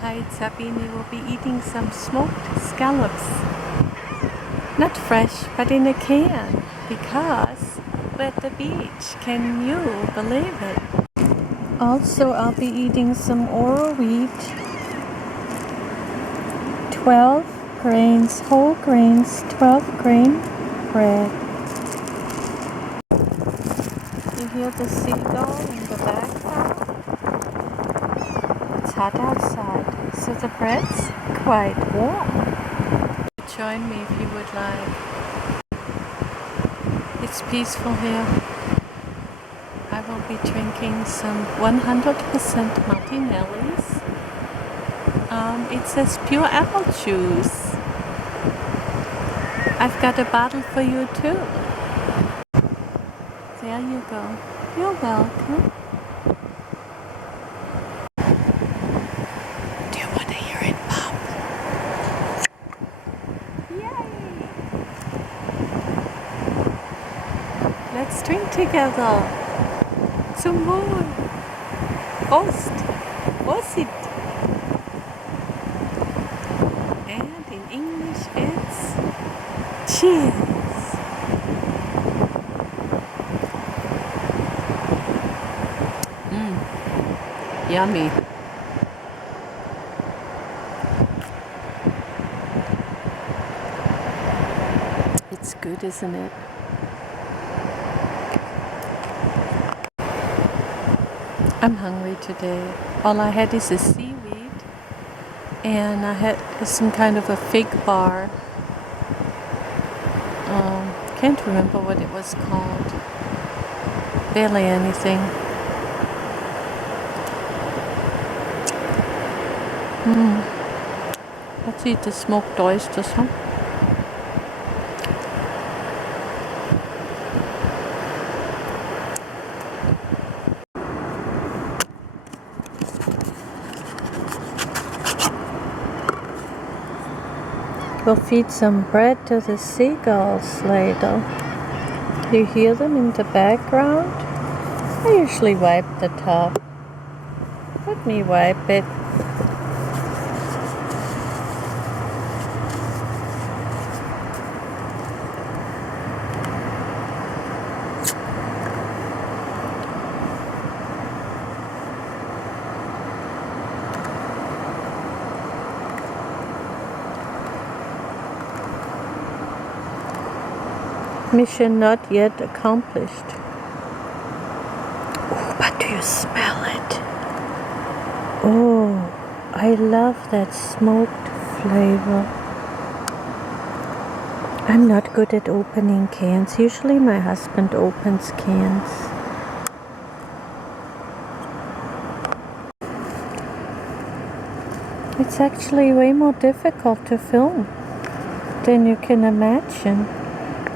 Hi, it's Sabiene. We'll be eating some smoked scallops. Not fresh, but in a can, because we're at the beach. Can you believe it? Also, I'll be eating some Oro wheat, 12 grains, whole grains, 12 grain bread. You hear the seagull in the background? It's hot outside, so the bread's quite warm. Join me if you would like. It's peaceful here. I will be drinking some 100% Martinelli's. It says pure apple juice. I've got a bottle for you too. There you go. You're welcome. Do you want to hear it pop? Yay! Let's drink together. Zum Wohl. Prost. Prosit. And in English it's cheers. Yummy. It's good, isn't it? I'm hungry today. All I had is a seaweed, and I had some kind of a fig bar. Can't remember what it was called. Barely anything. Let's eat the smoked oysters, huh? We'll feed some bread to the seagulls later. Do you hear them in the background? I usually wipe the top. Let me wipe it. Mission not yet accomplished. Oh, but do you smell it? Oh, I love that smoked flavor. I'm not good at opening cans. Usually my husband opens cans. It's actually way more difficult to film than you can imagine.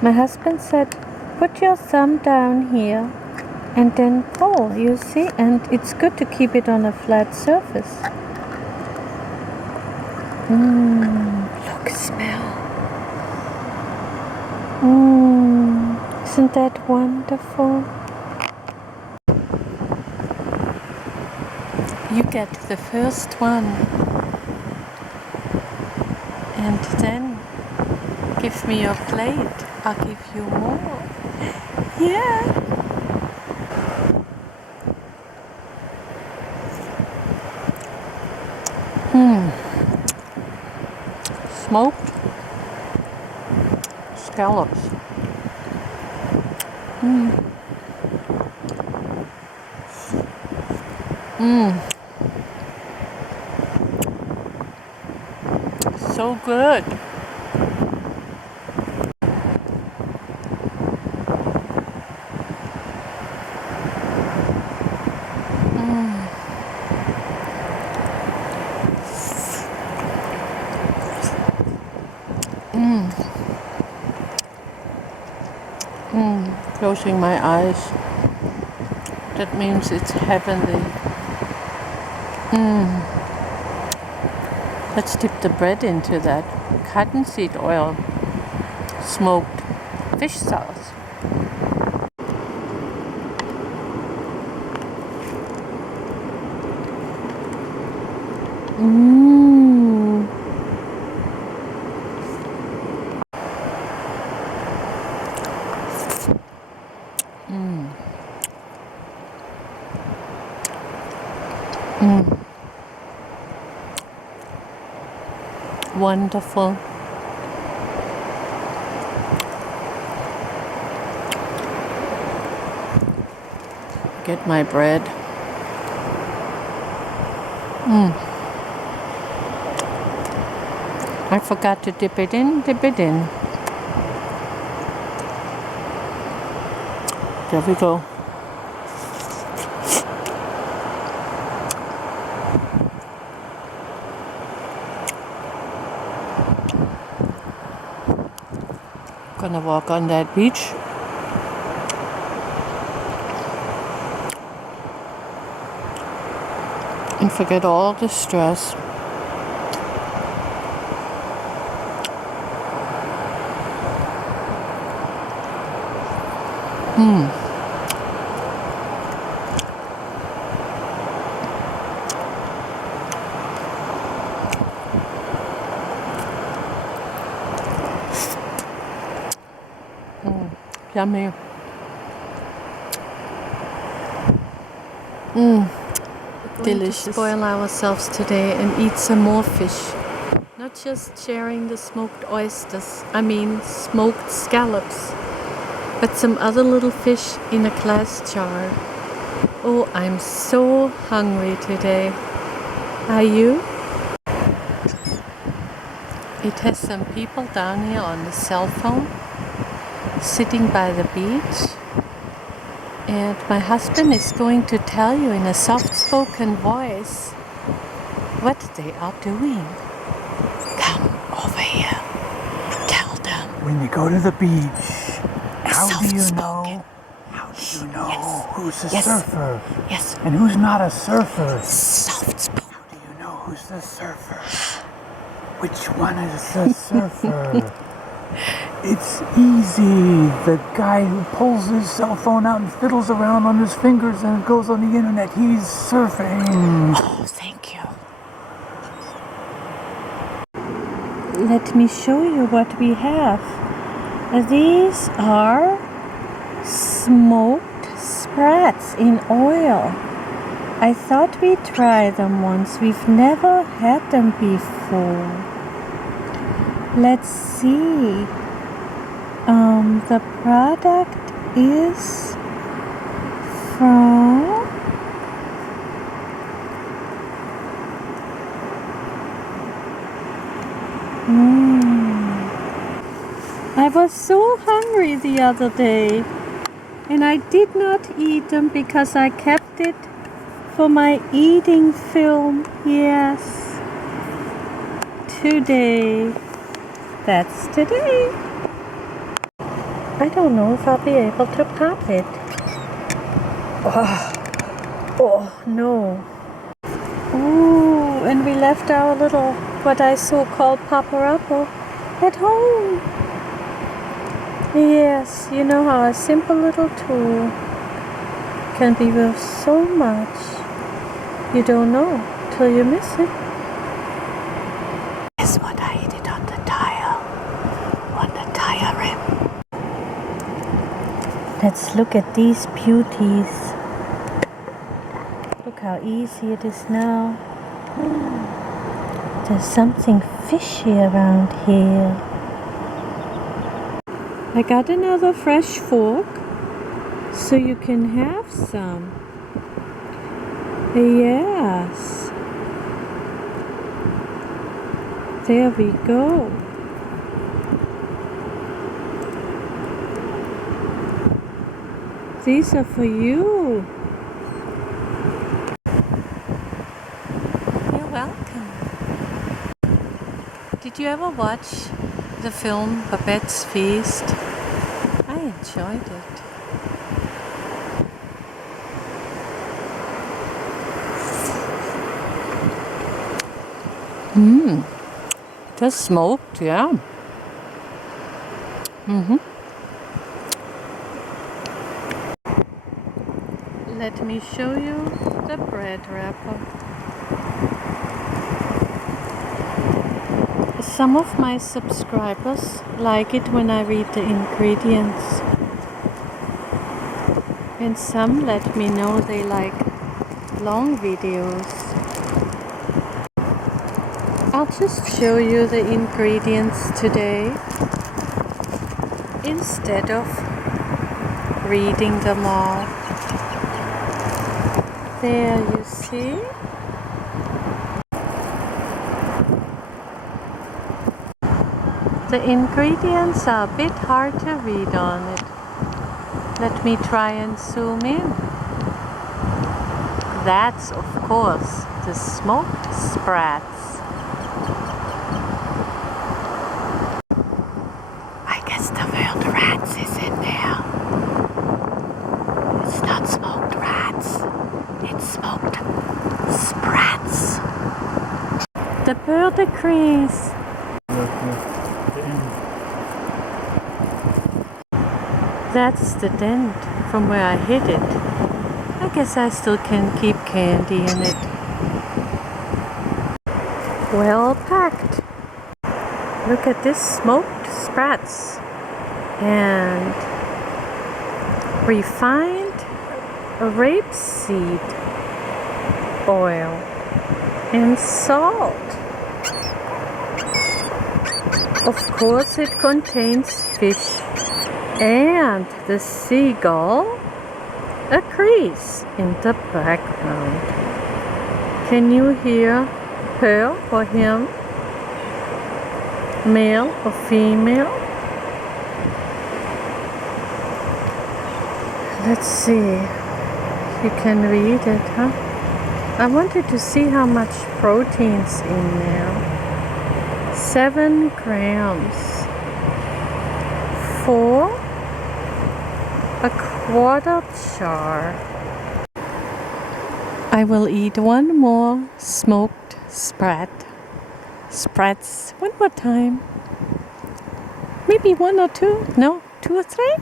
My husband said, put your thumb down here and then pull, you see, and it's good to keep it on a flat surface. Look, smell. Isn't that wonderful? You get the first one, and then give me your plate. I'll give you more. Yeah. Smoked scallops. So good. Closing my eyes. That means it's heavenly. Let's dip the bread into that cottonseed oil smoked fish sauce. Mmm. Mmm. Mmm. Wonderful. Get my bread. Mmm. I forgot to dip it in. Dip it in. There we go. Gonna walk on that beach. And forget all the stress. Yummy. Delicious. To spoil ourselves today and eat some more fish. Not just sharing the smoked oysters, I mean smoked scallops, but some other little fish in a glass jar. Oh, I'm so hungry today. Are you? It has some people down here on the cell phone, sitting by the beach. And my husband is going to tell you in a soft-spoken voice what they are doing. Come over here. Tell them. When you go to the beach, how do you know who's a surfer? Yes. And who's not a surfer? Soft-spoken. How do you know who's the surfer? Which one is the surfer? It's easy. The guy who pulls his cell phone out and fiddles around on his fingers and it goes on the internet, he's surfing. Oh, thank you. Let me show you what we have. These are smoked sprats in oil. I thought we'd try them once. We've never had them before. Let's see. The product is from I was so hungry the other day and I did not eat them because I kept it for my eating film. Yes. Today. That's today. I don't know if I'll be able to pop it. Oh no. Ooh, and we left our little, what I so-called paparazzo at home. Yes, you know how a simple little tool can be worth so much. You don't know till you miss it. Guess what I hit it on the tire rim. Let's look at these beauties. Look how easy it is now. There's something fishy around here. I got another fresh fork, so you can have some. Yes. There we go. These are for you. You're welcome. Did you ever watch the film Babette's Feast? I enjoyed it. Just smoked, yeah. Let me show you the bread wrapper. Some of my subscribers like it when I read the ingredients. And some let me know they like long videos. I'll just show you the ingredients today instead of reading them all. There you see. The ingredients are a bit hard to read on it. Let me try and zoom in. That's, of course, the smoked sprats. I guess the word rats is in there. It's not smoked rats. It's smoked sprats. The bird agrees. That's the dent from where I hit it. I guess I still can keep candy in it. Well packed. Look at this smoked sprats and refined rapeseed oil and salt. Of course it contains fish. And the seagull agrees in the background. Can you hear her or him? Male or female? Let's see. You can read it, huh? I wanted to see how much protein's in there. 7 grams. For a quarter jar. I will eat one more smoked sprats one more time. Maybe 1 or 2? No, 2 or 3?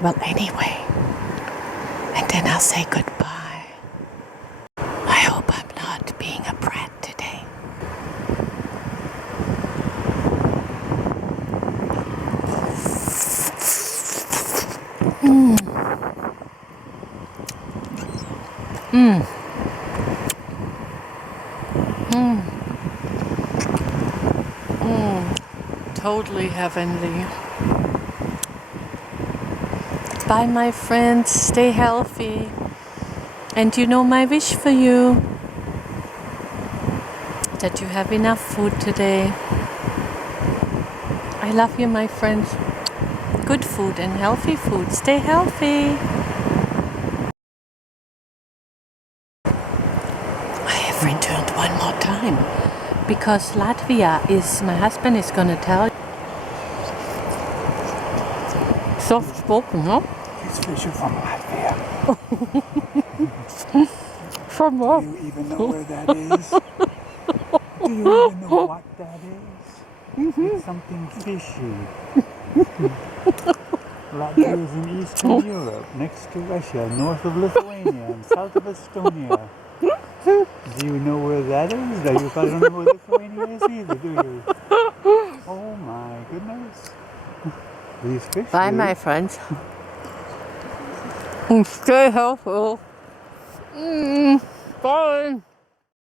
Well, anyway. And then I'll say goodbye. I hope I'm not being a brat today. Totally heavenly. Bye, my friends. Stay healthy. And you know my wish for you, that you have enough food today. I love you, my friends. Good food and healthy food. Stay healthy. I have returned one more time because Latvia is, my husband is gonna tell you. Soft spoken, huh? These fish are from Latvia. From what? Do you even know where that is? Do you even know what that is? It's something fishy. Latvia is in Eastern Europe, next to Russia, north of Lithuania, and south of Estonia. Do you know where that is? You probably don't know where Lithuania is either, do you? Oh my goodness. These fish. Bye, my friends. Stay healthy. Bye.